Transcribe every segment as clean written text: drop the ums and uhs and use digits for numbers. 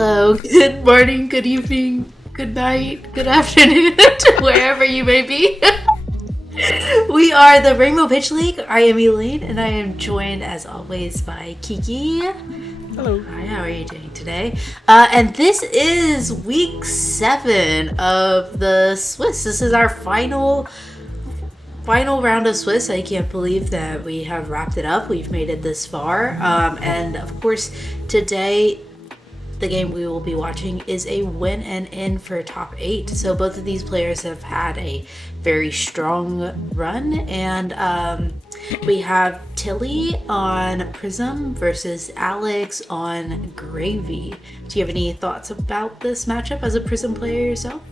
Hello, good morning, good evening, good night, good afternoon, to wherever you may be. We are the Rainbow Pitch League. I am Elaine, and I am joined, as always, by Kiki. Hello. Hi, how are you doing today? And this is week 7 of the Swiss. This is our final round of Swiss. I can't believe that we have wrapped it up. We've made it this far. And of course, today the game we will be watching is a win and in for top 8. So both of these players have had a very strong run, and we have Tilly on Prism versus Alex on Gravy. Do you have any thoughts about this matchup as a Prism player yourself?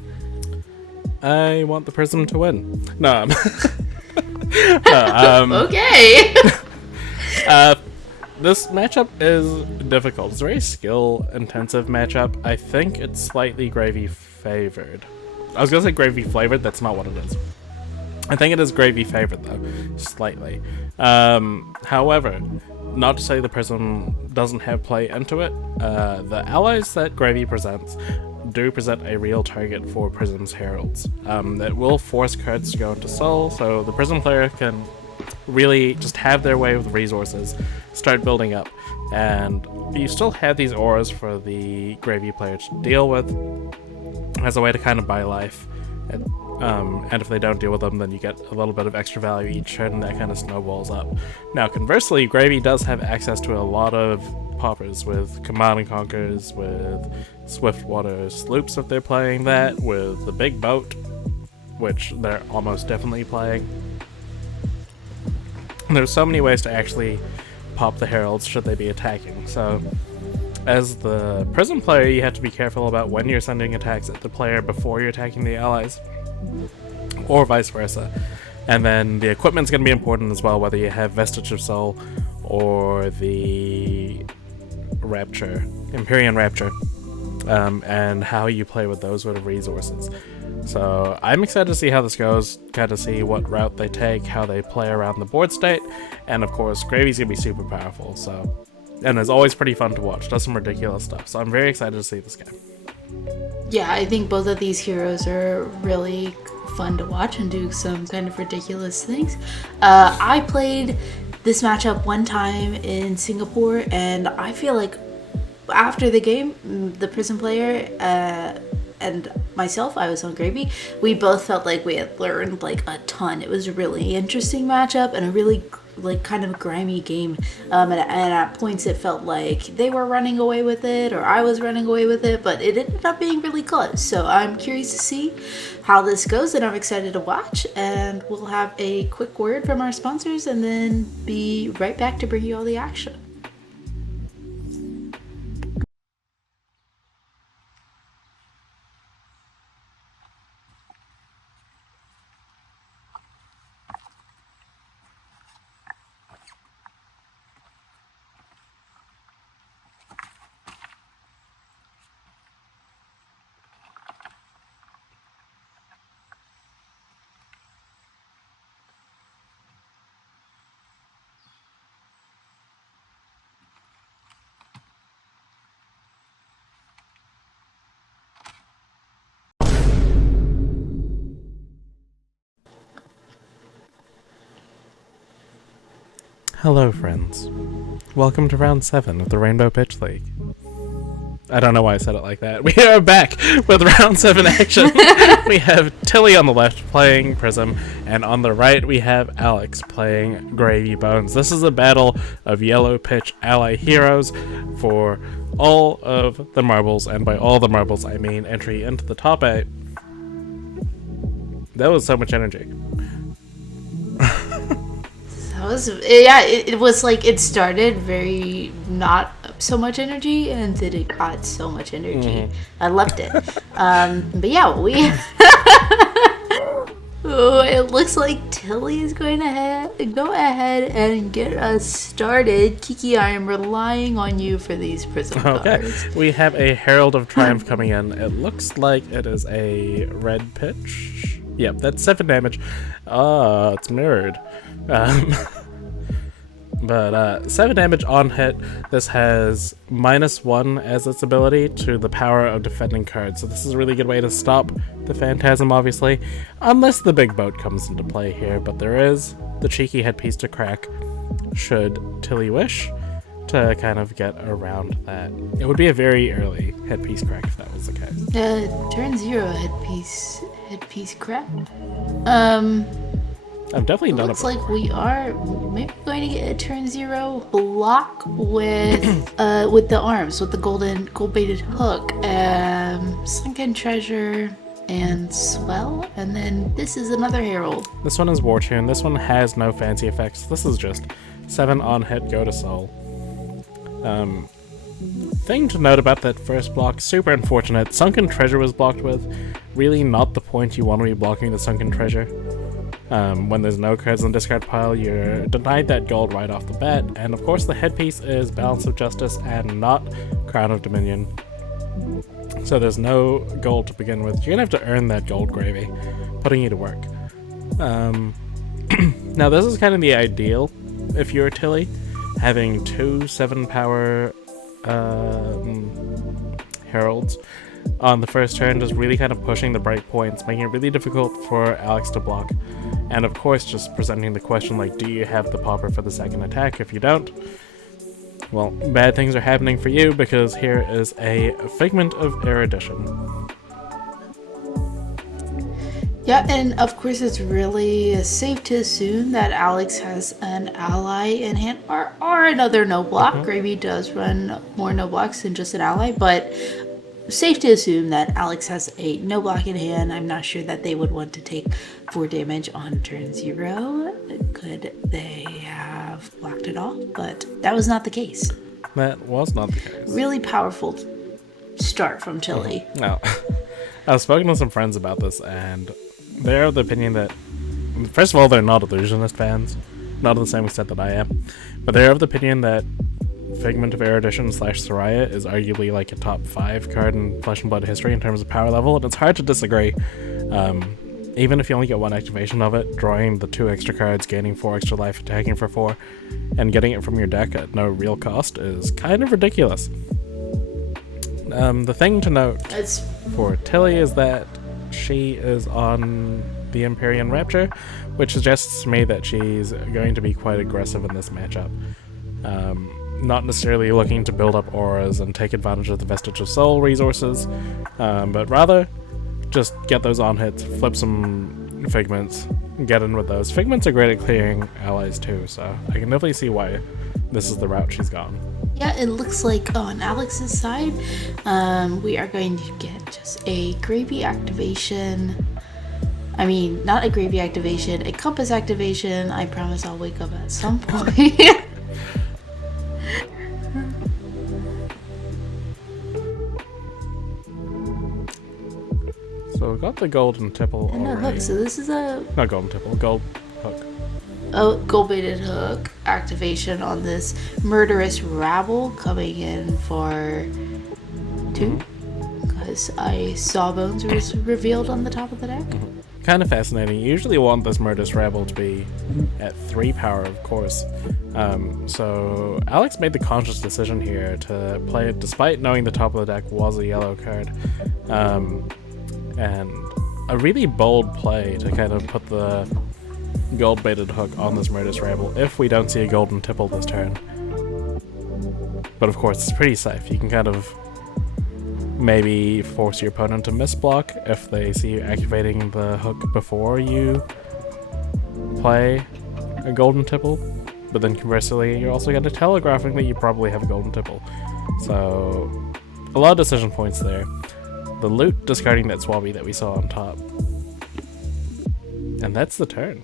I want the Prism to win. No. Okay. This matchup is difficult. It's a very skill-intensive matchup. I think it's slightly gravy-favored. I was going to say gravy-flavored. That's not what it is. I think it is gravy-favored, though. Slightly. However, not to say the Prism doesn't have play into it. The allies that Gravy presents do present a real target for Prism's Heralds. That will force cards to go into Soul, so the Prism player can really just have their way with resources, start building up, and you still have these auras for the Gravy player to deal with as a way to kind of buy life. And if they don't deal with them, then you get a little bit of extra value each turn, and that kind of snowballs up. Now, conversely, Gravy does have access to a lot of poppers with Command and Conquers, with Swiftwater Sloops if they're playing that, with the Big Boat, which they're almost definitely playing. And there's so many ways to actually pop the Heralds should they be attacking. So, as the Prism player, you have to be careful about when you're sending attacks at the player before you're attacking the allies, or vice versa. And then the equipment's going to be important as well, whether you have Vestige of Soul or the Rapture, Empyrean Rapture, and how you play with those sort of resources. So I'm excited to see how this goes, kind of see what route they take, how they play around the board state, and of course Gravy's going to be super powerful, so, and it's always pretty fun to watch, does some ridiculous stuff, so I'm very excited to see this game. Yeah, I think both of these heroes are really fun to watch and do some kind of ridiculous things. I played this matchup one time in Singapore, and I feel like after the game, the Prism player and myself, I was on Gravy, we both felt like we had learned like a ton. It was a really interesting matchup and a really like kind of grimy game, and at points it felt like they were running away with it or I was running away with it, but it ended up being really close. So I'm curious to see how this goes, and I'm excited to watch, and we'll have a quick word from our sponsors and then be right back to bring you all the action. Hello friends, welcome to round 7 of the Rainbow Pitch League. I don't know why I said it like that. We are back with round 7 action. We have Tilly on the left playing Prism, and on the right we have Alex playing Gravy Bones. This is a battle of yellow pitch ally heroes for all of the marbles, and by all the marbles I mean entry into the top 8. That was so much energy. It was like it started very not so much energy, and then it got so much energy. I loved it. But yeah, we oh, it looks like Tilly is going to go ahead and get us started. Kiki, I am relying on you for these Prism cards. We have a Herald of Triumph coming in. It looks like it is a red pitch. Yep, that's 7 damage. It's mirrored. But 7 damage on hit. This has -1 as its ability to the power of defending cards. So this is a really good way to stop the Phantasm, obviously. Unless the big boat comes into play here. But there is the cheeky headpiece to crack, should Tilly wish to kind of get around that. It would be a very early headpiece crack if that was the case. Turn 0 headpiece crack. I've definitely done Looks it. like we are maybe going to get a turn 0 block with the arms, with the gold baited hook, sunken treasure and swell, and then this is another herald. This one is War Tune. This one has no fancy effects. This is just 7 on hit, go to soul. Thing to note about that first block, super unfortunate. Sunken treasure was blocked with. Really not the point you want to be blocking the sunken treasure. When there's no cards on the discard pile, you're denied that gold right off the bat. And of course the headpiece is Balance of Justice and not Crown of Dominion. So there's no gold to begin with. You're gonna have to earn that gold gravy, putting you to work. Now this is kind of the ideal if you're Tilly, having 2 7 power heralds on the first turn, just really kind of pushing the break points, making it really difficult for Alex to block. And of course just presenting the question like, do you have the popper for the second attack? If you don't, well, bad things are happening for you, because here is a Figment of Erudition. Yeah, and of course it's really safe to assume that Alex has an ally in hand, or another no block. Gravy does run more no blocks than just an ally, but safe to assume that Alex has a no block in hand. I'm not sure that they would want to take 4 damage on turn 0. Could they have blocked it off? But that was not the case. That was not the case. Really powerful start from Tilly. No. I've spoken to some friends about this, and they're of the opinion that, first of all, they're not Illusionist fans, not to the same extent that I am, but they're of the opinion that Figment of Erudition / Soraya is arguably like a top 5 card in Flesh and Blood history in terms of power level, and it's hard to disagree. Even if you only get 1 activation of it, drawing the 2 extra cards, gaining 4 extra life, attacking for 4, and getting it from your deck at no real cost is kind of ridiculous. The thing to note for Tilly is that she is on the Empyrean Rapture, which suggests to me that she's going to be quite aggressive in this matchup. Not necessarily looking to build up auras and take advantage of the Vestige of Soul resources, but rather just get those on hits, flip some Figments, get in with those. Figments are great at clearing allies too, so I can definitely see why this is the route she's gone. Yeah, it looks like on Alex's side, we are going to get just a gravy activation. I mean, not a gravy activation, a compass activation. I promise I'll wake up at some point. So we got the golden tipple And a already. hook, so this is a Not golden tipple, gold hook. gold baited hook activation on this murderous rabble coming in for 2. Because I saw bones was revealed on the top of the deck. Kind of fascinating. You usually want this murderous rabble to be at 3 power, of course. So Alex made the conscious decision here to play it despite knowing the top of the deck was a yellow card. And a really bold play to kind of put the gold baited hook on this murderous rabble if we don't see a golden tipple this turn. But of course it's pretty safe. You can kind of maybe force your opponent to misblock if they see you activating the hook before you play a golden tipple, but then conversely you're also kind of telegraphing that you probably have a golden tipple. So a lot of decision points there. The loot discarding that Swabby that we saw on top. And that's the turn.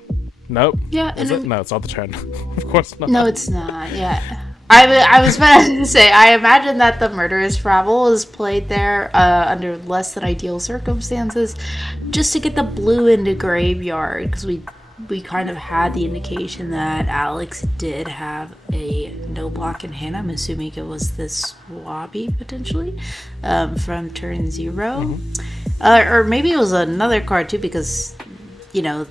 Nope. Yeah, Is it? No, it's not the turn. Of course not. No, it's not. Yeah. I was about to say, I imagine that the murderous rabble is played there under less than ideal circumstances just to get the blue into graveyard, because we kind of had the indication that Alex did have a no block in hand. I'm assuming it was this Swabby potentially from turn 0. Or maybe it was another card too, because, you know,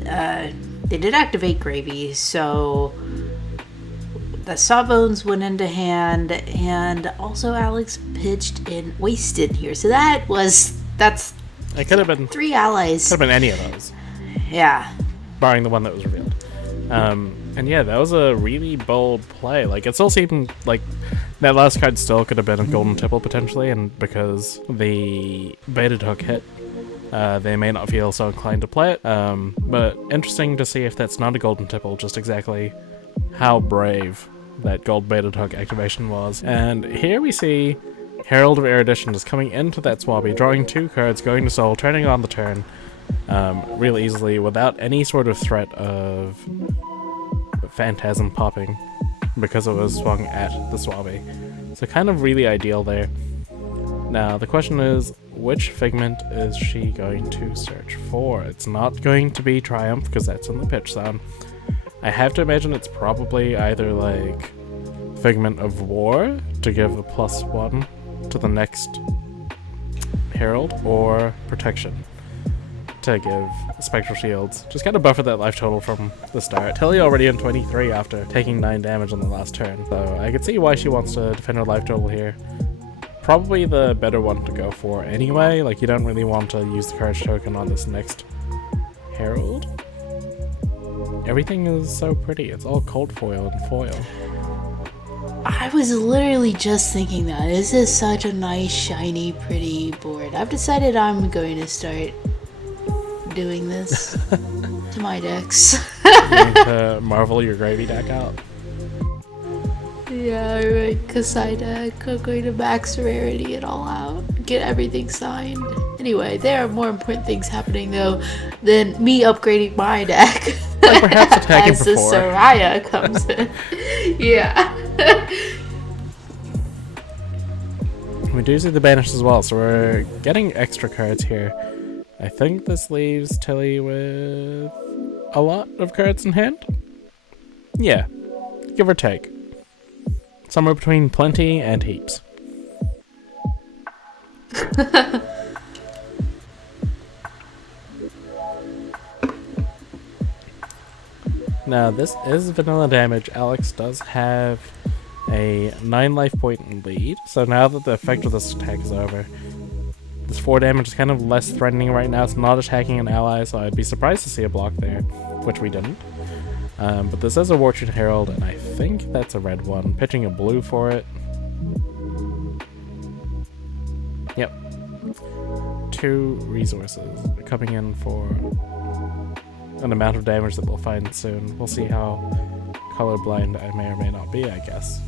they did activate Gravy, so the Sawbones went into hand, and also Alex pitched and wasted here. So that's It could have been 3 allies. Could have been any of those, Yeah. barring the one that was revealed. And yeah, that was a really bold play. Like, it still seemed like that last card still could have been a golden tipple potentially, and because the baited hook hit, they may not feel so inclined to play it. But interesting to see if that's not a golden tipple, just exactly how brave that gold baited hook activation was. And here we see Herald of Erudition is coming into that Swabby, drawing 2 cards, going to Soul, turning on the turn real easily without any sort of threat of Phantasm popping because it was swung at the Swabby. So kind of really ideal there. Now the question is, which figment is she going to search for? It's not going to be Triumph because that's in the pitch zone. I have to imagine it's probably either like Figment of War to give a +1 to the next Herald, or Protection to give Spectral Shields. Just kind of buffer that life total from the start. Tilly already in 23 after taking 9 damage on the last turn, so I can see why she wants to defend her life total here. Probably the better one to go for anyway. Like, you don't really want to use the courage token on this next Herald. Everything is so pretty. It's all cold foil and foil. I was literally just thinking that. This is such a nice, shiny, pretty board. I've decided I'm going to start doing this to my decks. You need to marvel your gravy deck out. Yeah, right. Kasai deck. I'm going to max rarity it all out. Get everything signed. Anyway, there are more important things happening though than me upgrading my deck. Like perhaps attacking as for the 4. Soraya comes in. Yeah. We do see the banish as well, so we're getting extra cards here. I think this leaves Tilly with a lot of cards in hand? Yeah, give or take. Somewhere between plenty and heaps. Now, this is vanilla damage. Alex does have a 9 life point lead, so now that the effect of this attack is over, this 4 damage is kind of less threatening right now. It's not attacking an ally, so I'd be surprised to see a block there, which we didn't. But this is a Wartune Herald, and I think that's a red one. Pitching a blue for it. Yep. 2 resources coming in for an amount of damage that we'll find soon. We'll see how colorblind I may or may not be, I guess.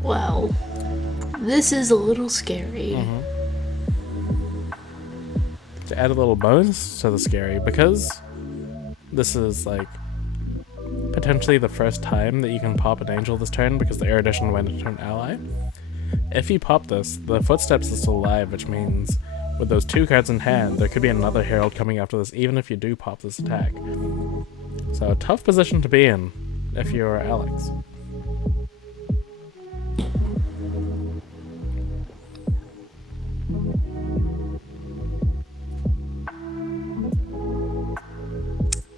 Well, this is a little scary. To add a little bonus to the scary, because this is like potentially the first time that you can pop an angel this turn because the Erudition went into an ally. If you pop this, the Footsteps is still alive, which means with those 2 cards in hand, there could be another Herald coming after this, even if you do pop this attack. So, a tough position to be in if you're Alex.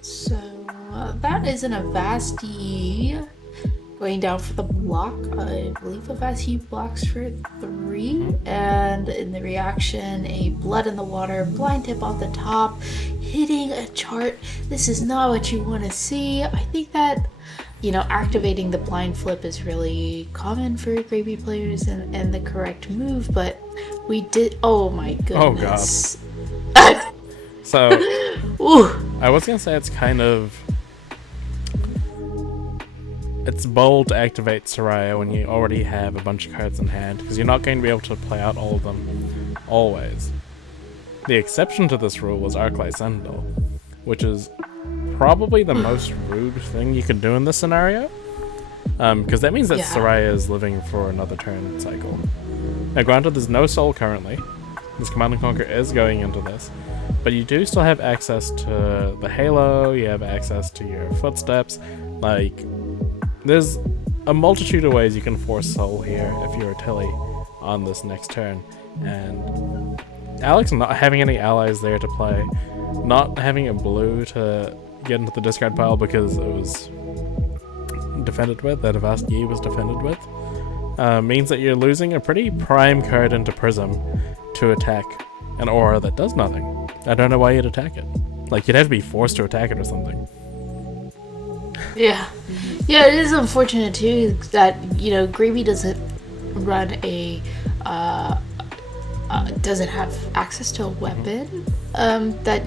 So, that is an Avasti going down for the block. I believe Avasti blocks for 3. And in the reaction, a Blood in the Water, blind tip off the top, hitting a chart. This is not what you want to see. I think that, activating the blind flip is really common for gravy players and the correct move, but we did. Oh my goodness. Oh god. So, Ooh. I was gonna say it's bold to activate Soraya when you already have a bunch of cards in hand, because you're not going to be able to play out all of them, always. The exception to this rule was Arclight Sentinel, which is probably the most rude thing you can do in this scenario, because that means that Soraya is living for another turn cycle. Now granted, there's no soul currently. This Command & Conquer is going into this, but you do still have access to the Halo, you have access to your Footsteps, like, there's a multitude of ways you can force soul here if you're a Tilly on this next turn, and Alex not having any allies there to play, not having a blue to get into the discard pile because it was defended with, that Avast-Yi was defended with, means that you're losing a pretty prime card into Prism to attack an aura that does nothing. I don't know why you'd attack it. Like, you'd have to be forced to attack it or something. Yeah. Yeah, it is unfortunate too that, Gravy doesn't run doesn't have access to a weapon that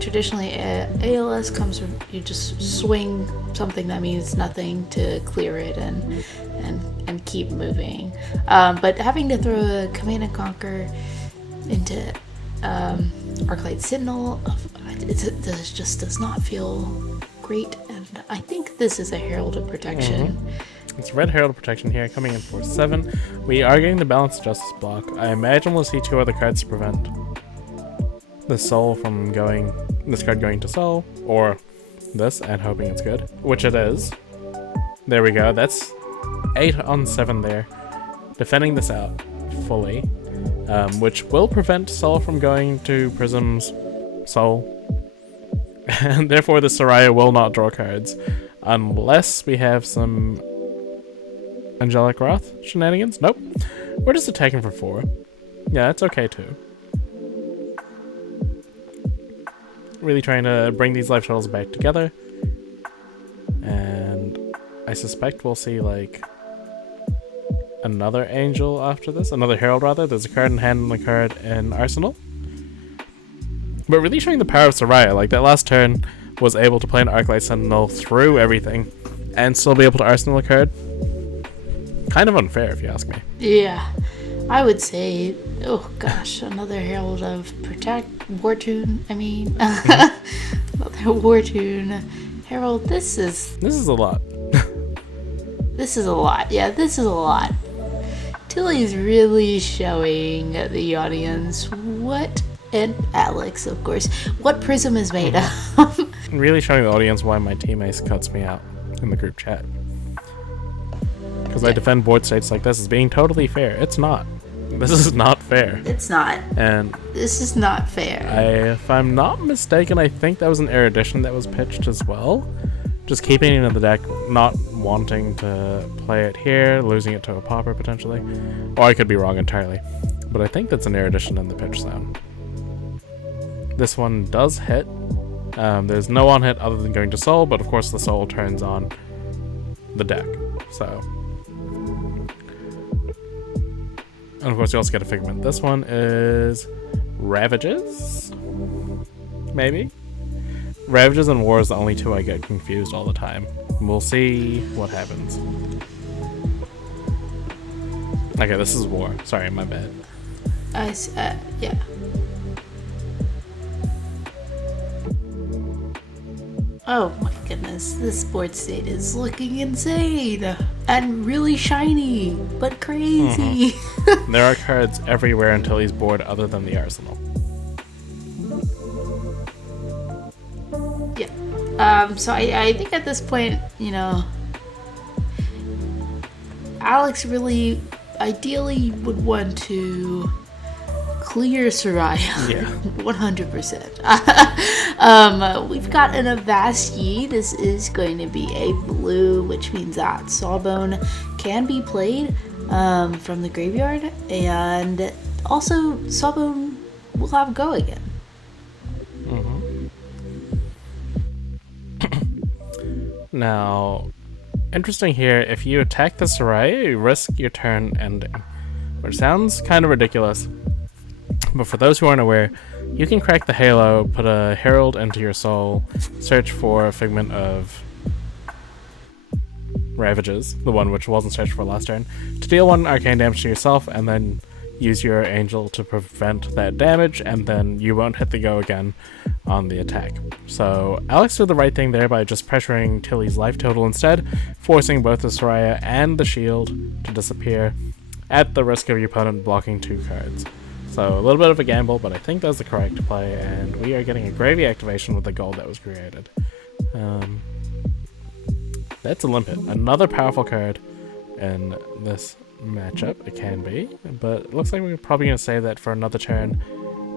traditionally ALS comes from, you just swing something that means nothing to clear it and keep moving. But having to throw a Command and Conquer into Arclight Sentinel, this just does not feel great, and I think this is a Herald of Protection. It's Red Herald of Protection here, coming in for 7. We are getting the Balanced Justice block. I imagine we'll see 2 other cards to prevent the soul from going, this card going to soul, or this, and hoping it's good, which it is. There we go, that's 8 on 7 there. Defending this out fully, which will prevent soul from going to Prism's soul. And therefore the Soraya will not draw cards, unless we have some Angelic Wrath shenanigans. Nope. We're just attacking for 4. Yeah, it's okay too. Really trying to bring these life totals back together. And I suspect we'll see, like, another Angel after this. Another Herald, rather. There's a card in hand and a card in Arsenal. But really showing the power of Soraya. Like, that last turn was able to play an Arclight Sentinel through everything and still be able to Arsenal a card. Kind of unfair, if you ask me. Yeah, I would say, oh gosh, another Herald of War Tune. Another War Tune Herald. This is a lot. This is a lot. Yeah, this is a lot. Tilly's really showing the audience and Alex, of course, what Prism is made of. Really showing the audience why my teammates cuts me out in the group chat. Because I defend board states like this as being totally fair. It's not. This is not fair. It's not. And this is not fair. If I'm not mistaken, I think that was an erudition that was pitched as well. Just keeping it in the deck, not wanting to play it here, losing it to a popper potentially. Or I could be wrong entirely. But I think that's an erudition in the pitch sound. This one does hit. There's no on hit other than going to soul, but of course the soul turns on the deck. So. And of course you also get a figment. This one is Ravages? Maybe? Ravages and War is the only 2 I get confused all the time. We'll see what happens. Okay, this is War. Sorry, my bad. Yeah. Oh my goodness, this board state is looking insane and really shiny, but crazy. There are cards everywhere until he's bored other than the Arsenal. Yeah. So I think at this point, Alex really ideally would want to clear Soraya. Yeah. 100%. We've got an Avast-Yi. This is going to be a blue, which means that Sawbone can be played from the graveyard, and also Sawbone will have go again. Now, interesting here, if you attack the Soraya, you risk your turn ending, which sounds kind of ridiculous. But for those who aren't aware, you can crack the Halo, put a Herald into your soul, search for a figment of Ravages, the one which wasn't searched for last turn, to deal 1 arcane damage to yourself, and then use your Angel to prevent that damage, and then you won't hit the go again on the attack. So Alex did the right thing there by just pressuring Tilly's life total instead, forcing both the Soraya and the shield to disappear, at the risk of your opponent blocking 2 cards. So a little bit of a gamble, but I think that's the correct play, and we are getting a Gravy activation with the gold that was created. That's a limpet. Another powerful card in this matchup. It can be, but it looks like we're probably going to save that for another turn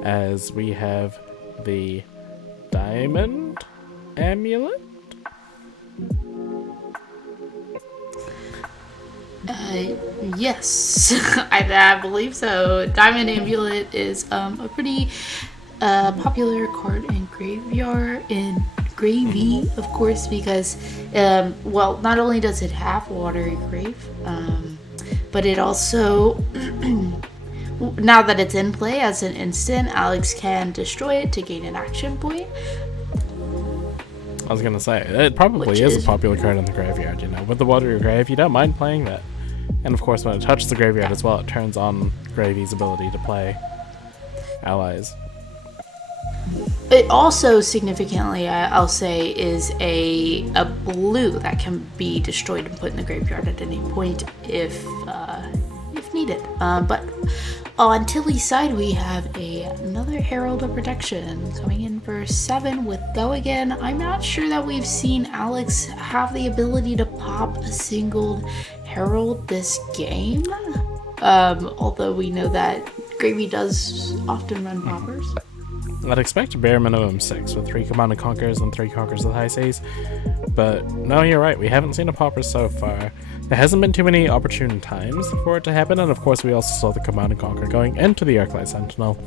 as we have the diamond amulet. Yes, I believe so. Diamond Amulet is a pretty popular card in graveyard in gravy, of course, because well, not only does it have watery grave, but it also now that it's in play as an instant, Alex can destroy it to gain an action point. I was gonna say, it probably is a popular card in the graveyard, you know. With the watery grave, you don't mind playing that. And of course, when it touches the graveyard as well, it turns on Gravy's ability to play allies. It also significantly, I'll say, is a blue that can be destroyed and put in the graveyard at any point if needed. But on Tilly's side, we have another Herald of Protection coming in for 7 with Go Again. I'm not sure that we've seen Alex have the ability to pop a single Herald this game. Although we know that Gravy does often run poppers. I'd expect a bare minimum 6 with 3 Command and Conquers and 3 Conquers with High Seas. But no, you're right, we haven't seen a popper so far. There hasn't been too many opportune times for it to happen, and of course we also saw the Command and Conquer going into the Arclight Sentinel.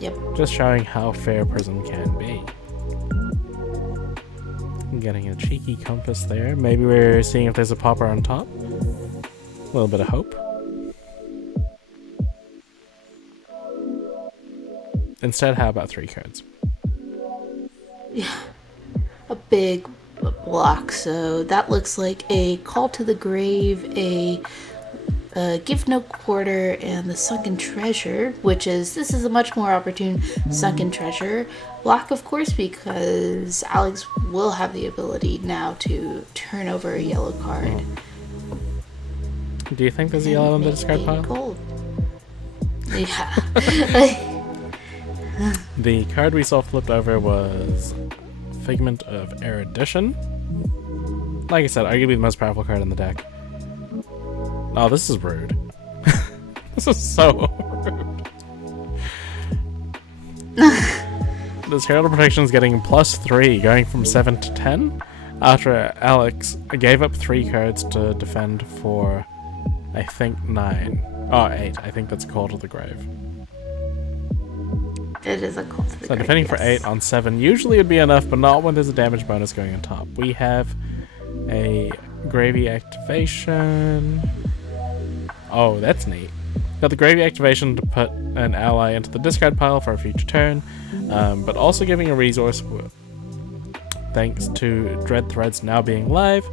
Yep. Just showing how fair Prism can be. Getting a cheeky compass there. Maybe we're seeing if there's a popper on top. A little bit of hope. Instead, how about 3 cards? Yeah. A big block, so that looks like a Call to the Grave, a Gift No Quarter, and the Sunken Treasure, this is a much more opportune Sunken Treasure block, of course, because Alex will have the ability now to turn over a yellow card. Do you think there's a yellow in the discard pile? Gold. Yeah. The card we saw flipped over was Figment of Erudition. Like I said, arguably the most powerful card in the deck. Oh, this is rude. This is so rude. This Herald of Protection is getting +3, going from 7 to 10, after Alex gave up 3 cards to defend for, I think, 9. Oh, 8. I think that's a Call to the Grave. It is a Call to the Grave. So defending for 8 on 7 usually would be enough, but not when there's a damage bonus going on top. We have a Gravy activation. Oh, that's neat. Got the Gravy activation to put an ally into the discard pile for a future turn, but also giving a resource thanks to Dread Threads now being live.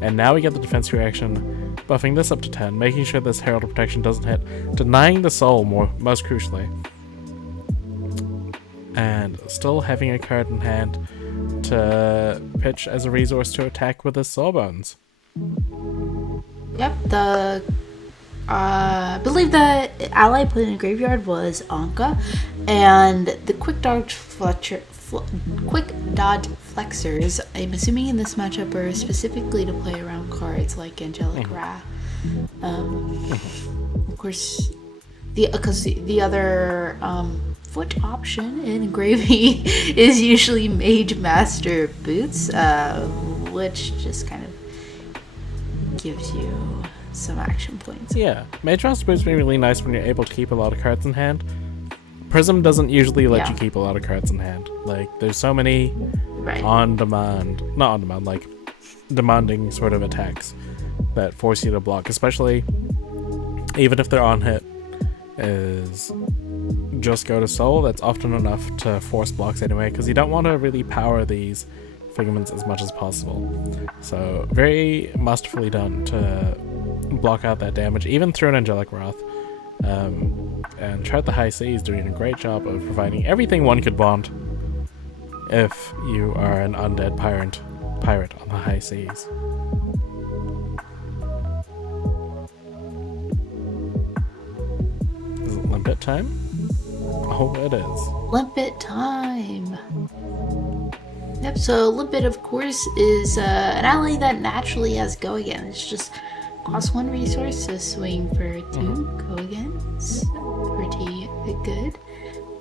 And now we get the defense reaction, buffing this up to 10, making sure this Herald of Protection doesn't hit, denying the soul most crucially. And still having a card in hand to pitch as a resource to attack with his Sawbones. Yep, I believe the ally put in the graveyard was Anka, and the quick dodge flexors, I'm assuming in this matchup, are specifically to play around cards like Angelic Wrath. Of course, because the other foot option in Gravy is usually Mage Master Boots, which just kind of gives you some action points. Yeah, Mage Master Boots be really nice when you're able to keep a lot of cards in hand. Prism doesn't usually let you keep a lot of cards in hand. Like, there's so many not on demand, like demanding sort of attacks that force you to block, especially even if they're on hit, is just go to soul. That's often enough to force blocks anyway, because you don't want to really power these figments as much as possible. So very masterfully done to block out that damage, even through an Angelic Wrath. And Chart the High Seas doing a great job of providing everything one could want if you are an undead pirate on the High Seas. Is it limpet time? Oh, it is. Limpet time! Yep, so Limpet, of course, is an ally that naturally has Go Again. It's just cost 1 resource to swing for 2. Go Again. It's pretty good.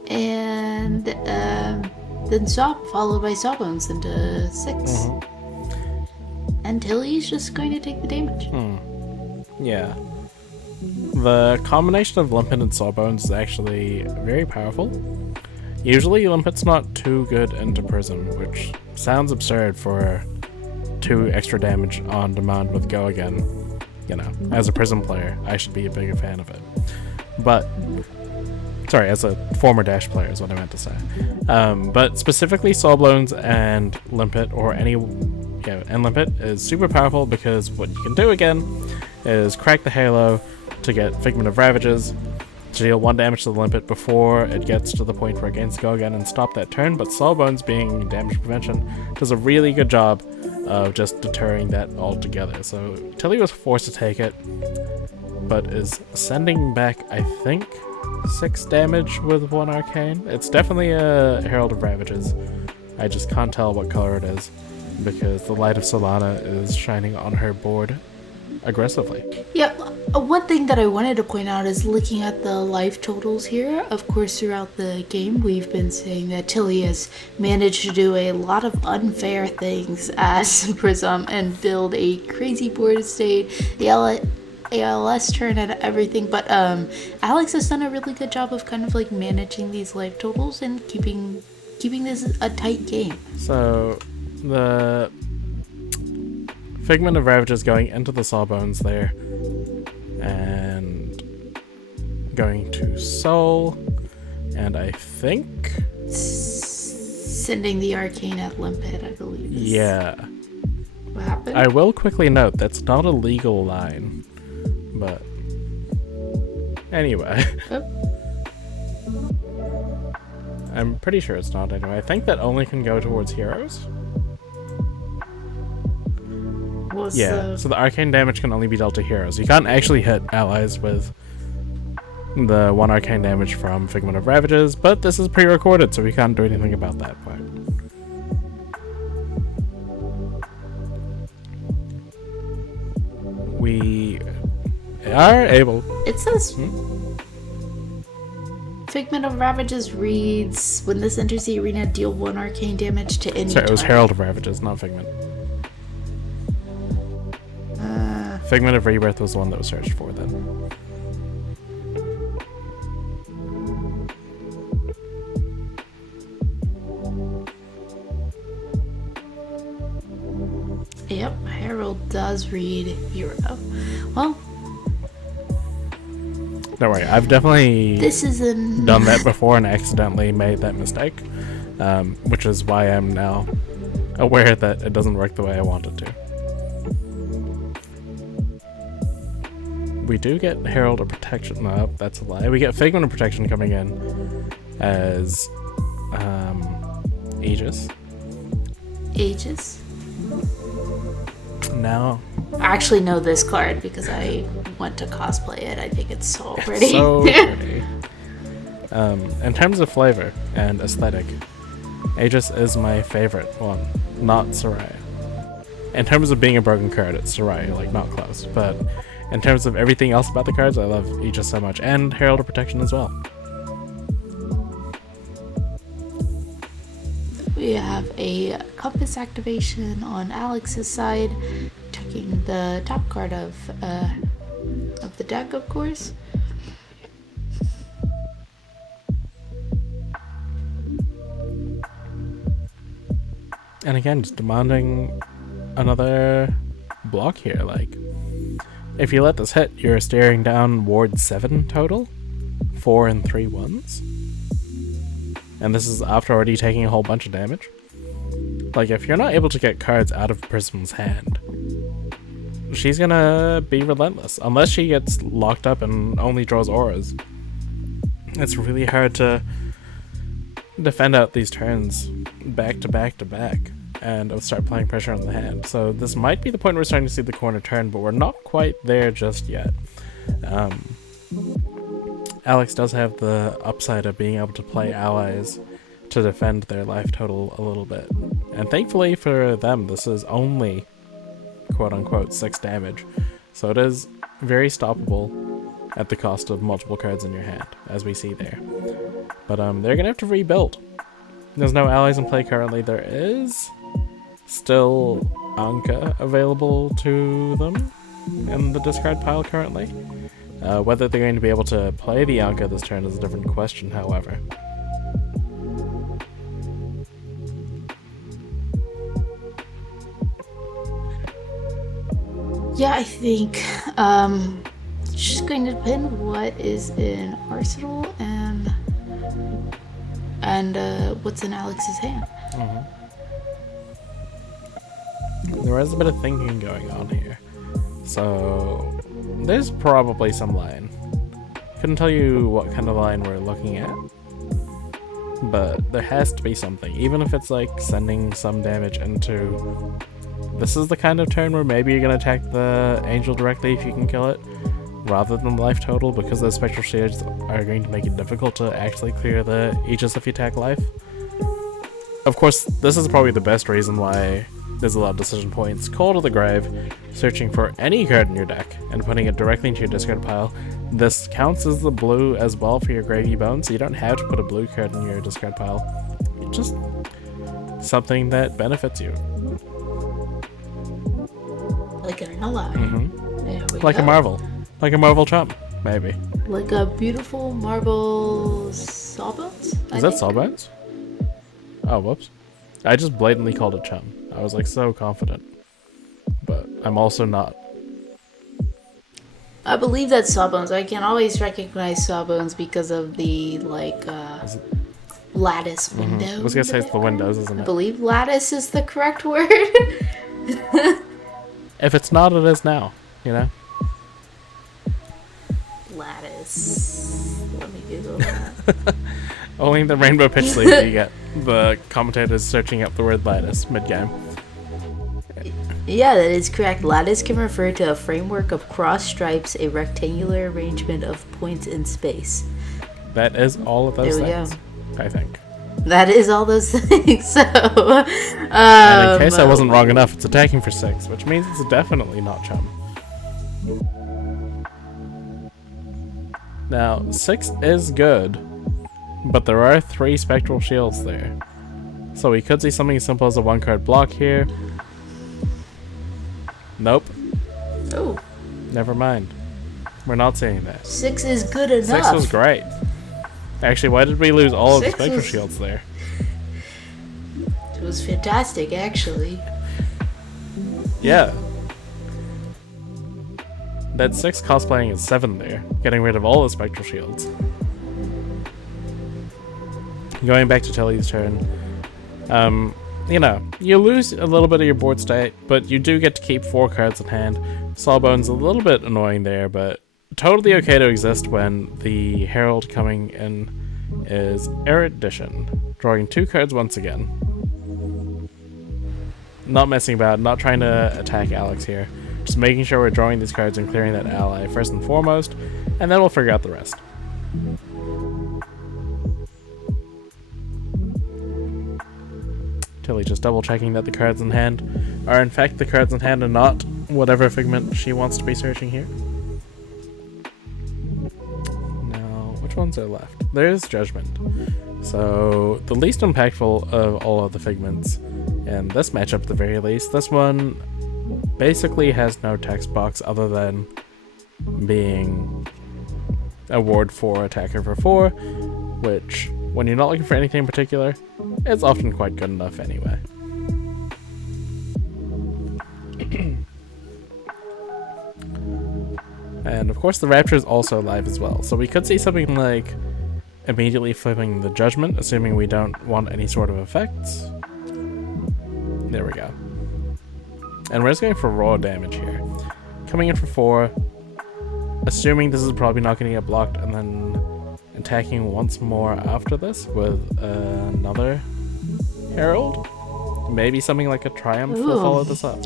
and then swap, followed by Sawbones into 6. And Tilly's just going to take the damage. Yeah. The combination of Limpet and Sawbones is actually very powerful. Usually Limpet's not too good into Prism, which sounds absurd for 2 extra damage on demand with Go Again. You know, as a Prism player, I should be a bigger fan of it. But, sorry, as a former Dash player is what I meant to say. But specifically Sawbones and Limpet, or any... Yeah, and Limpet is super powerful because what you can do again is crack the Halo to get Figment of Ravages, to deal 1 damage to the Limpet before it gets to the point where it gains Go Again and stop that turn, but Sawbones, being damage prevention, does a really good job of just deterring that altogether. So Tilly was forced to take it, but is sending back, I think, 6 damage with 1 Arcane. It's definitely a Herald of Ravages. I just can't tell what color it is, because the light of Solana is shining on her board aggressively. Yep. One thing that I wanted to point out is looking at the life totals here. Of course, throughout the game, we've been saying that Tilly has managed to do a lot of unfair things as Prism and build a crazy board state, the ALS turn and everything. But Alex has done a really good job of kind of like managing these life totals and keeping this a tight game. So the Figment of Ravages going into the Sawbones there, and going to Soul, and I think sending the Arcane at Limpet, I believe. Yeah. What happened? I will quickly note that's not a legal line, but anyway. Oh. I'm pretty sure it's not anyway. I think that only can go towards heroes. So the arcane damage can only be dealt to heroes. You can't actually hit allies with the 1 arcane damage from Figment of Ravages, but this is pre-recorded, so we can't do anything about that part. We are able... It says... Figment of Ravages reads, when this enters the arena, deal 1 arcane damage to any Sorry, it was target. Herald of Ravages, not Figment. Figment of Rebirth was the one that was searched for then. Yep, Herald does read hero. Well, don't worry, I've definitely done that before and accidentally made that mistake, which is why I'm now aware that it doesn't work the way I want it to. We do get Herald of Protection. No, that's a lie. We get Figment of Protection coming in as Aegis. Aegis? Now... I actually know this card because I went to cosplay it. I think it's so pretty. It's so pretty. In terms of flavor and aesthetic, Aegis is my favorite one, not Soraya. In terms of being a broken card, it's Soraya, like not close, but in terms of everything else about the cards, I love Aegis so much, and Herald of Protection as well. We have a Compass activation on Alex's side, taking the top card of the deck, of course. And again, just demanding another block here, like... If you let this hit, you're staring down Ward 7 total. 4 and 3 ones. And this is after already taking a whole bunch of damage. Like, if you're not able to get cards out of Prism's hand, she's gonna be relentless. Unless she gets locked up and only draws auras. It's really hard to defend out these turns back to back to back. And start playing pressure on the hand. So this might be the point where we're starting to see the corner turn, but we're not quite there just yet. Alex does have the upside of being able to play allies to defend their life total a little bit. And thankfully for them, this is only quote-unquote 6 damage. So it is very stoppable at the cost of multiple cards in your hand, as we see there. But they're gonna have to rebuild. There's no allies in play currently. There is still Anka available to them in the discard pile currently. Whether they're going to be able to play the Anka this turn is a different question, however. Yeah, I think it's just going to depend what is in Arsenal and what's in Alex's hand. There is a bit of thinking going on here. So there's probably some line. Couldn't tell you what kind of line we're looking at, but there has to be something, even if it's like sending some damage into... This is the kind of turn where maybe you're going to attack the angel directly if you can kill it, rather than the life total, because those spectral shields are going to make it difficult to actually clear the Aegis if you attack life. Of course, this is probably the best reason why there's a lot of decision points. Call to the Grave, searching for any card in your deck, and putting it directly into your discard pile. This counts as the blue as well for your Gravy Bone, so you don't have to put a blue card in your discard pile. Just something that benefits you. Like an ally. Like a Marvel. Like a Marvel chump, maybe. Like a beautiful marble sawbones? Is that sawbones? Oh, whoops. I just blatantly called it chum. I was like so confident. But I'm also not. I believe that's sawbones. I can always recognize sawbones because of the lattice window. I was gonna say it's the windows, isn't it? I believe lattice is the correct word. If it's not, it is now, you know? Lattice. Let me Google that. Only the rainbow pitch sleeve you get the commentators searching up the word lattice mid-game. Yeah, that is correct. Lattice can refer to a framework of cross stripes, a rectangular arrangement of points in space. That is all of those There we things, I think. That is all those things. So, And in case I wasn't wrong enough, it's attacking for 6, which means it's definitely not chum. Now, 6 is good, but there are 3 spectral shields there. So we could see something as simple as a 1-card block here. Nope. oh, Never mind. We're not seeing that. 6 6 is good enough. was great. Actually, why did we lose all of the 6 spectral was- shields there? It was fantastic, actually. Yeah. That 6 cosplaying is 7 there, getting rid of all the spectral shields. Going back to Tilly's turn, you know, you lose a little bit of your board state, but you do get to keep 4 cards in hand. Sawbone's a little bit annoying there, but totally okay to exist when the Herald coming in is Erudition, drawing 2 cards once again. Not messing about, not trying to attack Alex here. Just making sure we're drawing these cards and clearing that ally first and foremost, and then we'll figure out the rest. Tilly just double checking that the cards in hand are in fact the cards in hand and not whatever figment she wants to be searching here. Now, which ones are left? There's Judgment. So, the least impactful of all of the figments in this matchup at the very least. This one basically has no text box other than being a ward 4 attacker for 4, which, when you're not looking for anything in particular, it's often quite good enough anyway. And of course the Rapture is also alive as well, so we could see something like immediately flipping the Judgment, assuming we don't want any sort of effects. There we go. And we're just going for raw damage here. Coming in for 4, assuming this is probably not going to get blocked, and then attacking once more after this with another Herald. Maybe something like a Triumph will follow this up.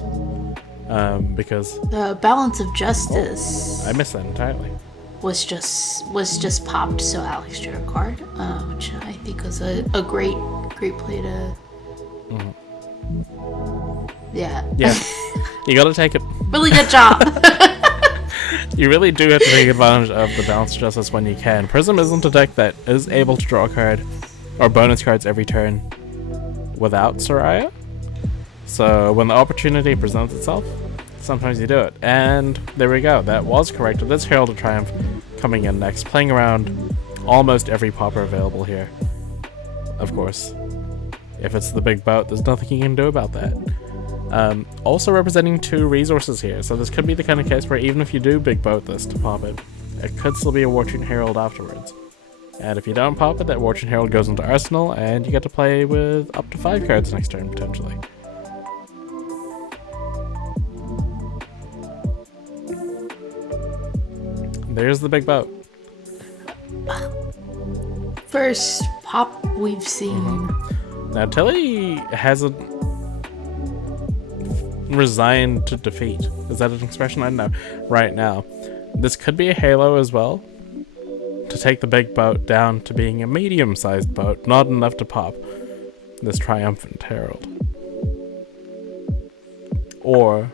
Because The Balance of Justice I missed that entirely. was just popped, so Alex drew a card, which I think was a great play to. Yeah. Yeah, you gotta take it. Really good job. You really do have to take advantage of the Balance Justice when you can. Prism isn't a deck that is able to draw a card or bonus cards every turn without Soraya. So when the opportunity presents itself, sometimes you do it. And there we go. That was correct. It is Herald of Triumph coming in next, playing around almost every popper available here. Of course. If it's the big boat, there's nothing you can do about that. Also representing 2 resources here, so this could be the kind of case where even if you do big boat this to pop it, it could still be a Wartune Herald afterwards. And if you don't pop it, that Wartune Herald goes into Arsenal, and you get to play with up to 5 cards next turn, potentially. There's the big boat. First pop we've seen. Now, Tilly hasn't resigned to defeat. Is that an expression? I don't know. Right now. This could be a Halo as well. To take the big boat down to being a medium-sized boat. Not enough to pop this Triumphant Herald. Or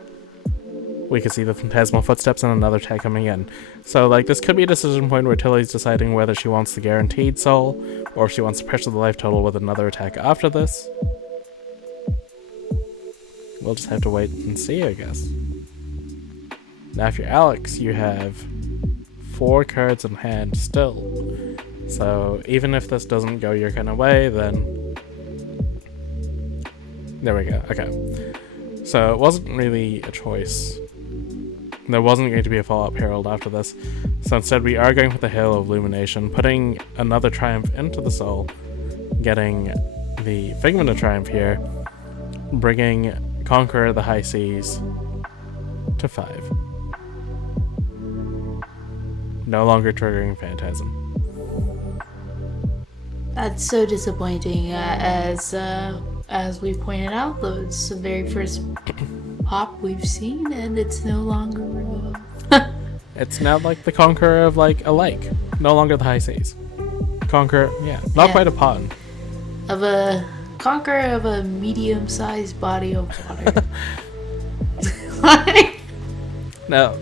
we could see the Phantasmal Footsteps and another tag coming in. So, like, this could be a decision point where Tilly's deciding whether she wants the Guaranteed Soul, or if she wants to pressure the life total with another attack after this. We'll just have to wait and see, I guess. Now, if you're Alex, you have 4 cards in hand still. So, even if this doesn't go your kind of way, then... There we go. Okay. So, it wasn't really a choice. There wasn't going to be a follow-up Herald after this. So instead, we are going with the Halo of Illumination, putting another Triumph into the Soul, getting the Figment of Triumph here, bringing Conqueror the High Seas to 5. No longer triggering Phantasm. That's so disappointing. As we pointed out, though, it's the very first pop we've seen, and it's no longer. It's now like the Conqueror of like a lake, no longer the High Seas. Conqueror, not quite a pond. Of a Conqueror of a medium-sized body of water. Like, Now,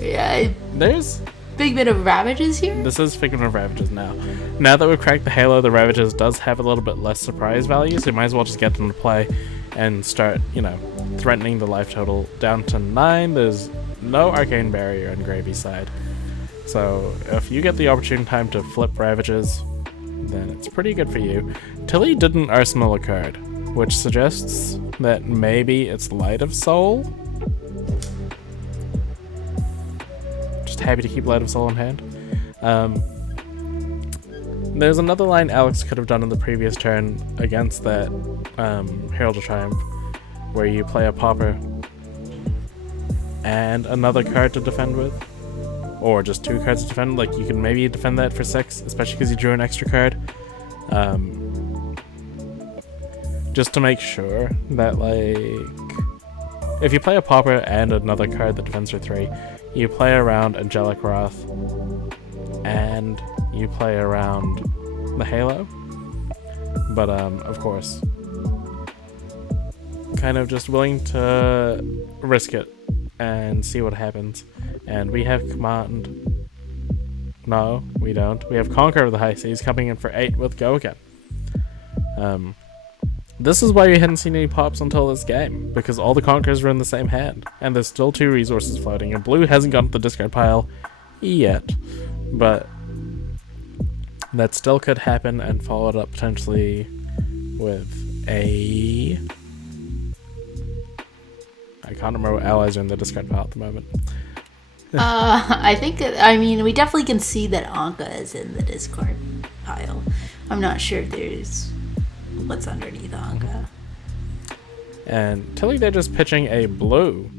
yeah, there's Figment of Ravages here. This is Figment of Ravages now. Now that we've cracked the Halo, the Ravages does have a little bit less surprise value, so you might as well just get them to play and start, threatening the life total down to 9. There's no Arcane Barrier on Gravy's side. So if you get the opportune time to flip Ravages, then it's pretty good for you. Tilly didn't arsenal a card, which suggests that maybe it's Light of Soul. Just happy to keep Light of Soul in hand. There's another line Alex could have done in the previous turn against that Herald of Triumph, where you play a Pauper and another card to defend with, or just 2 cards to defend. Like, you can maybe defend that for 6, especially because you drew an extra card, just to make sure that, like, if you play a Pauper and another card that defends for 3, you play around Angelic Wrath and you play around the Halo. But of course, kind of just willing to risk it and see what happens. And we have Command. No, we don't. We have Conqueror of the High Seas coming in for 8 with Go Again. This is why we hadn't seen any pops until this game, because all the Conquerors were in the same hand, and there's still 2 resources floating, and blue hasn't gotten to the discard pile yet, but that still could happen, and followed up potentially with a... I can't remember what allies are in the discard pile at the moment. I think, I mean, we definitely can see that Anka is in the discard pile. I'm not sure if there's what's underneath Anka. And Tilly, they're just pitching a blue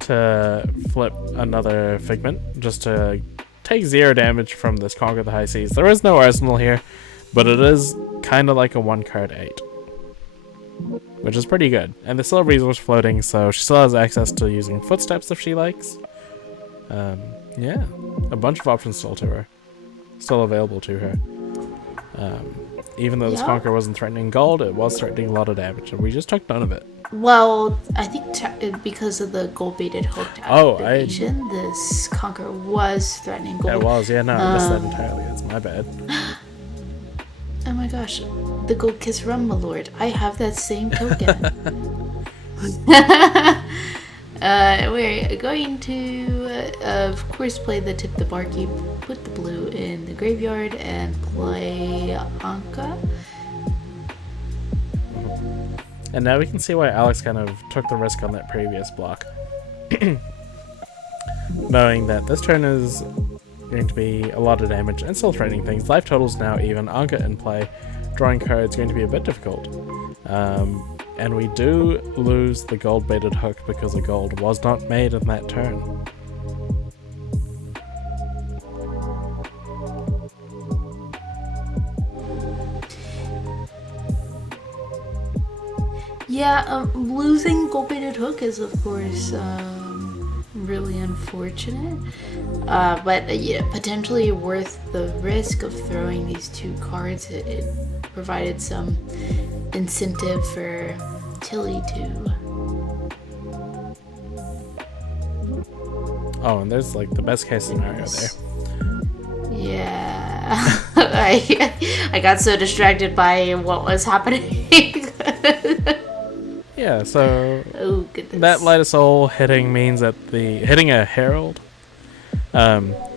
to flip another Figment, just to take 0 damage from this Conquer the High Seas. There is no arsenal here, but it is kind of like a 1-card 8, which is pretty good. And there's still a resource floating, so she still has access to using Footsteps if she likes. Yeah, a bunch of options still available to her. even though this Yeah. conquer wasn't threatening gold, it was threatening a lot of damage, and we just took none of it. Well, I think because of the gold-baited hooked Oh, activation, this conquer was threatening It gold. was, yeah, no, I missed that entirely. It's my bad. Oh my gosh, the Gold Kiss Rum, my lord. I have that same token. We're going to, of course, play the Tip the Barkeep, put the blue in the graveyard, and play Anka. And now we can see why Alex kind of took the risk on that previous block. Knowing that this turn is going to be a lot of damage and still threatening things. Life total's now even, Anka in play. Drawing cards going to be a bit difficult. And we do lose the gold baited hook because the gold was not made in that turn. Yeah, losing gold-baited hook is, of course, really unfortunate. But yeah, potentially worth the risk of throwing these two cards. It provided some incentive for Tilly to... Oh, and there's like the best case scenario there. Yeah. I got so distracted by what was happening. Yeah, so Oh, goodness. that Light of Soul hitting means that hitting a Herald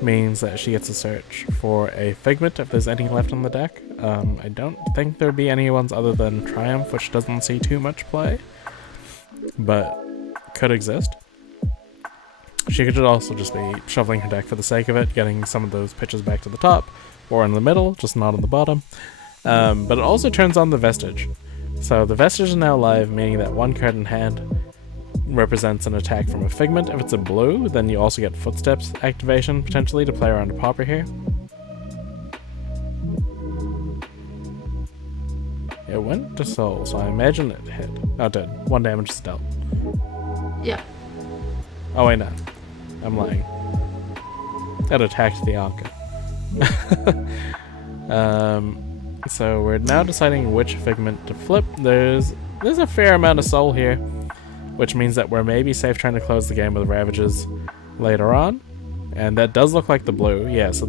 means that she gets to search for a Figment if there's any left on the deck. I don't think there'd be any ones other than Triumph, which doesn't see too much play, but could exist. She could also just be shoveling her deck for the sake of it, getting some of those pitches back to the top, or in the middle, just not on the bottom. But it also turns on the Vestige. So the Vestige is now live, meaning that one card in hand represents an attack from a Figment. If it's a blue, then you also get Footsteps activation, potentially, to play around a Pauper here. It went to Soul, so I imagine it hit. Oh, it did. 1 damage is dealt. Yeah. Oh, wait, no. I'm lying. That attacked the Anka. So we're now deciding which Figment to flip. There's a fair amount of Soul here, which means that we're maybe safe trying to close the game with Ravages later on. And that does look like the blue. Yeah, so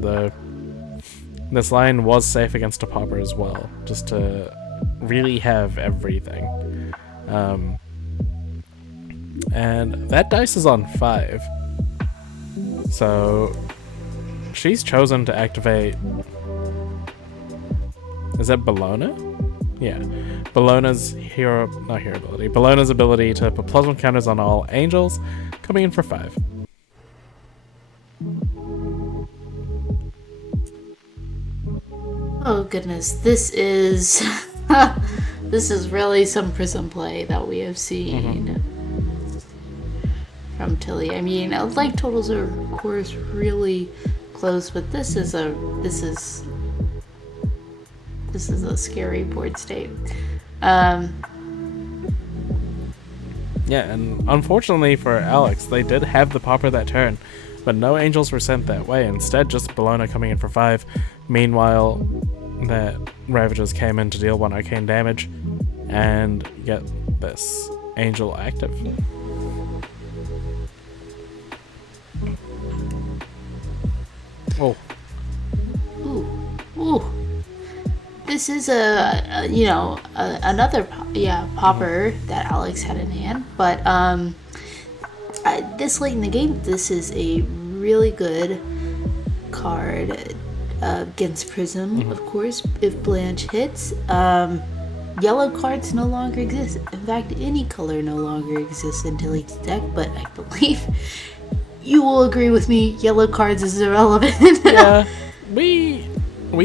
this line was safe against a Pauper as well, just to really have everything. And that dice is on 5. So she's chosen to activate... Is that Bellona? Yeah. Bellona's not hero ability. Bellona's ability to put +1 counters on all angels, coming in for 5. Oh goodness, this is this is really some Prism play that we have seen from Tilly. I mean, like totals are of course really close, but this is a scary board state. Yeah, and unfortunately for Alex, they did have the Pauper that turn, but no angels were sent that way. Instead, just Bellona coming in for 5. Meanwhile, that Ravages came in to deal 1 arcane damage and get this angel active. Oh. Ooh. This is another Pauper that Alex had in hand, but this late in the game, this is a really good card against Prism, of course. If Blanche hits, yellow cards no longer exist. In fact, any color no longer exists in Tilly's deck, but I believe you will agree with me, yellow cards is irrelevant. Yeah, we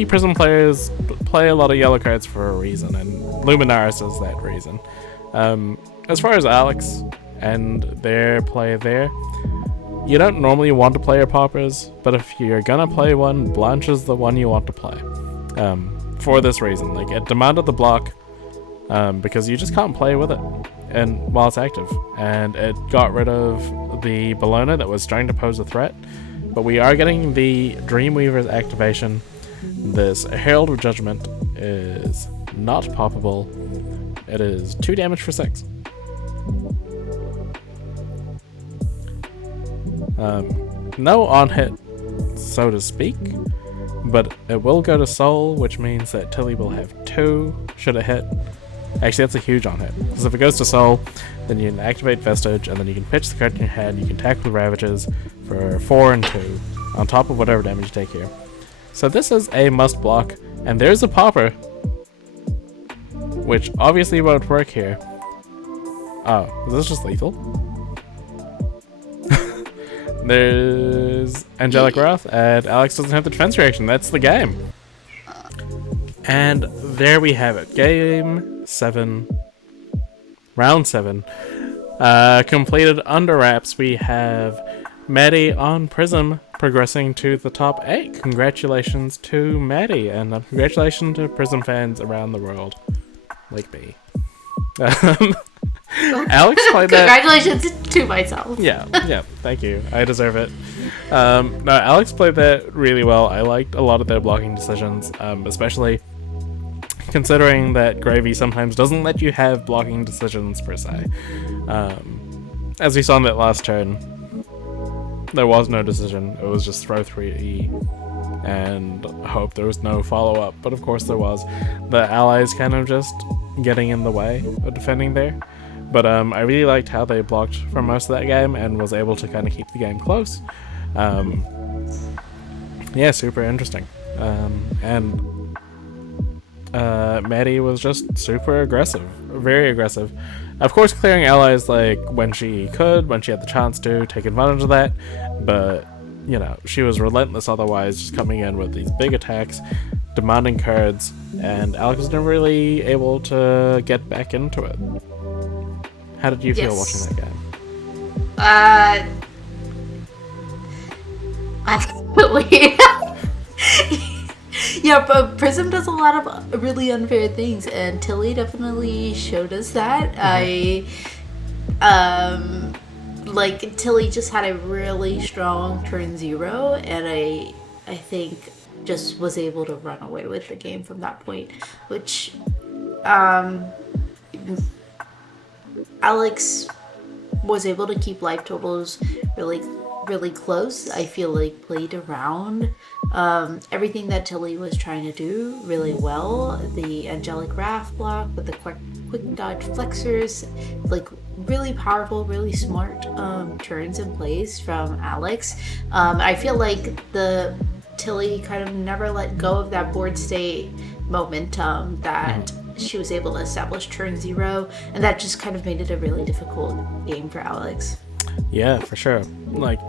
Prism players play a lot of yellow cards for a reason, and Luminaris is that reason. As far as Alex and their play there, you don't normally want to play your Paupers, but if you're gonna play one, Blanche is the one you want to play. For this reason, like, it demanded the block, because you just can't play with it and while it's active, and it got rid of the Bellona that was starting to pose a threat. But we are getting the Dreamweaver's activation. This Herald of Judgment is not poppable. It is 2 damage for 6. No on hit, so to speak, but it will go to soul, which means that Tilly will have 2 should it hit. Actually, that's a huge on hit, because if it goes to soul, then you can activate Vestige, and then you can pitch the card in your hand, you can attack with Ravages for 4 and 2, on top of whatever damage you take here. So this is a must block, and there's a popper, which obviously won't work here. Oh, is this just lethal? There's Angelic Wrath, and Alex doesn't have the defense reaction. That's the game. And there we have it. Game 7. Round 7. Completed under wraps. We have Maddie on Prism progressing to the top 8. Congratulations to Maddie, and congratulations to Prism fans around the world. Like me. Alex played that. Congratulations to myself. Yeah, thank you. I deserve it. No, Alex played that really well. I liked a lot of their blocking decisions, especially considering that Gravy sometimes doesn't let you have blocking decisions per se. As we saw in that last turn, there was no decision. It was just throw 3E and hope there was no follow-up, but of course there was. The allies kind of just getting in the way of defending there. But I really liked how they blocked for most of that game and was able to kind of keep the game close. Yeah, super interesting. And Maddie was just super aggressive, very aggressive. Of course, clearing allies like when she could, when she had the chance to take advantage of that. But, you know, she was relentless otherwise, just coming in with these big attacks, demanding cards, and Alex was never really able to get back into it. How did you feel watching that game? Absolutely. Yeah, but Prism does a lot of really unfair things, and Tilly definitely showed us that. Like, Tilly just had a really strong turn 0, and I think just was able to run away with the game from that point, which, Alex was able to keep life totals really close. I feel like played around everything that Tilly was trying to do really well. The Angelic Wrath block with the quick dodge flexors, like really powerful, really smart turns and plays from Alex. I feel like the Tilly kind of never let go of that board state momentum that she was able to establish turn 0, and that just kind of made it a really difficult game for Alex. Yeah, for sure. Like,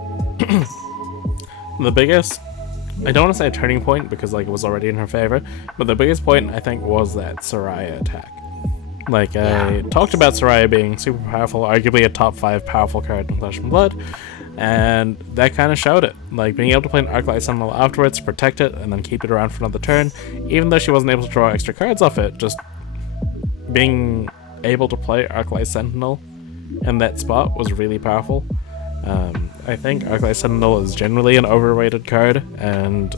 the biggest, I don't want to say a turning point because like it was already in her favor, but the biggest point I think was that Soraya attack. Like, I talked about Soraya being super powerful, arguably a top 5 powerful card in Flesh and Blood, and that kind of showed it. Like, being able to play an Arclight Sentinel afterwards, protect it, and then keep it around for another turn, even though she wasn't able to draw extra cards off it, just being able to play Arclight Sentinel in that spot was really powerful. I think Arclight Sentinel is generally an overrated card, and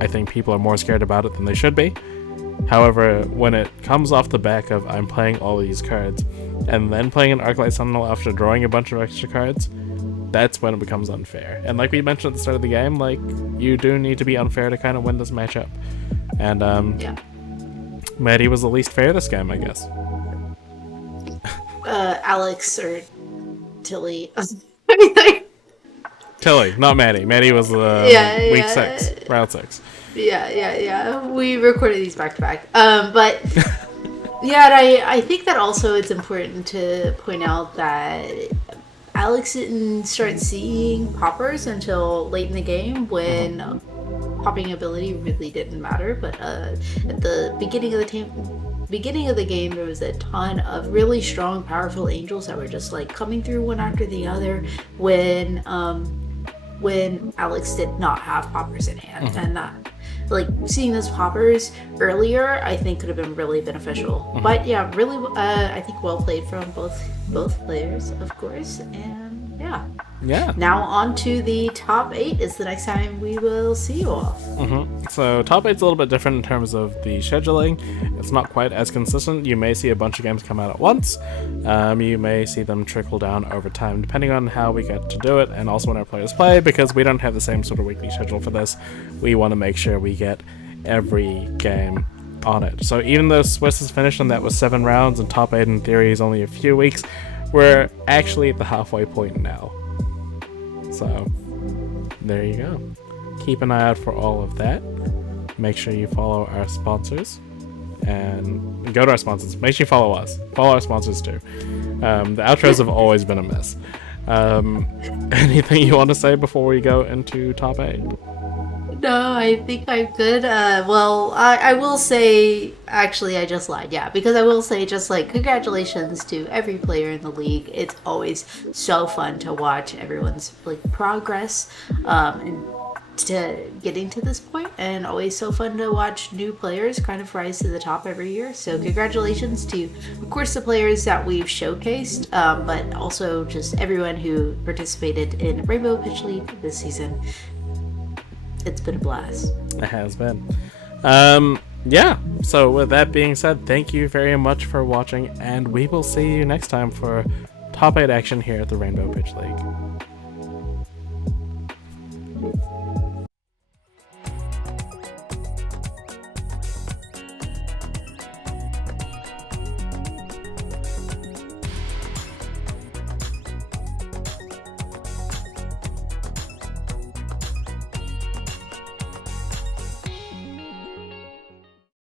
I think people are more scared about it than they should be. However, when it comes off the back of I'm playing all these cards, and then playing an Arclight Sentinel after drawing a bunch of extra cards, that's when it becomes unfair. And like we mentioned at the start of the game, like, you do need to be unfair to kind of win this matchup. And Maddie was the least fair this game, I guess. Alex or Tilly. Tilly, not Maddie. Maddie was week 6, round 6. Yeah. We recorded these back to back. But yeah, and I think that also it's important to point out that Alex didn't start seeing poppers until late in the game when popping ability really didn't matter. But at the beginning of the game, there was a ton of really strong, powerful angels that were just like coming through one after the other when Alex did not have poppers in hand, and that, like, seeing those poppers earlier, I think could have been really beneficial. But yeah, really, I think well played from both players, of course, and yeah. Yeah. Now on to the top 8 is the next time we will see you all. So top 8's a little bit different in terms of the scheduling. It's not quite as consistent. You may see a bunch of games come out at once. You may see them trickle down over time, depending on how we get to do it, and also when our players play, because we don't have the same sort of weekly schedule for this. We want to make sure we get every game on it. So even though Swiss is finished and that was 7 rounds, and top 8 in theory is only a few weeks, we're actually at the halfway point now. So there you go. Keep an eye out for all of that. Make sure you follow our sponsors and go to our sponsors. Make sure you follow us. Follow our sponsors too. The outros have always been a mess. Anything you want to say before we go into top 8? No, I think I'm good. Well, I will say, actually, I just lied. Yeah, because I will say, just like, congratulations to every player in the league. It's always so fun to watch everyone's like progress, and to getting to this point, and always so fun to watch new players kind of rise to the top every year. So congratulations to, of course, the players that we've showcased, but also just everyone who participated in Rainbow Pitch League this season. It's been a blast. It has been. Yeah, so with that being said, thank you very much for watching, and we will see you next time for top 8 action here at the Rainbow Pitch League.